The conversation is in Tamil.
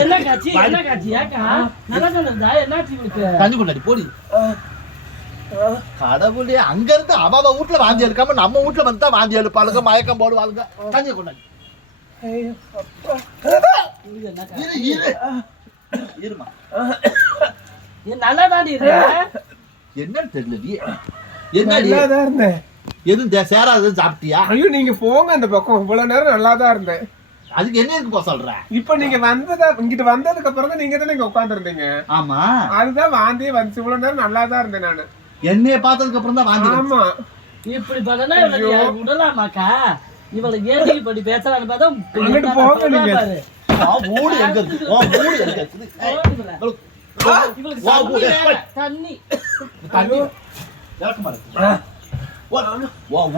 என்ன காட்சி என்ன காட்சி ஏக்கா என்னாச்சு இவளுக்கு தண்ணி கொண்டாடி கடவுளே அங்க இருந்து அவ வீட்டுல வாந்தி எடுக்காம நம்ம வீட்டுல வந்து தான் வாந்தி எடுப்பாளுங்க மயக்கம் போடுவாளுங்க தண்ணி கொண்டாடி என்னன்னு தெரியலடி என்னடி இருந்தேன் எதுவும் தே- சேராதது சாப்பிட்டியா? ஐயோ நீங்க போங்க அந்த பக்கம். இவ்வளவு நேரம் நல்லா தான் இருந்தேன். அதுக்கு என்ன இருக்கு போ சொல்ற? இப்ப நீங்க வந்ததா இங்கிட்டு வந்ததுக்கு அப்புறம் தான் நீங்க தானே இங்க உட்கார்ந்து இருந்தீங்க ஆமா. அதுதான் வாந்தியே வந்துச்சு இவ்வளவு நேரம் நல்லா தான் இருந்தேன் நானு. என்னைய பார்த்ததுக்கு அப்புறம் தான் வாந்தி. ஆமா. இப்படி பண்ணனா இவளுக்கு விடலாமாக்கா? இவளுக்கு ஏந்திக்கு பண்ணி பேசலான்னு பார்த்தா அங்கிட்டு போங்க நீங்க. வீடு எங்க இருக்கு? உன் வீடு எங்க தண்ணி தண்ணி தண்ணி. விளக்கமா இருக்கு. 我呢？我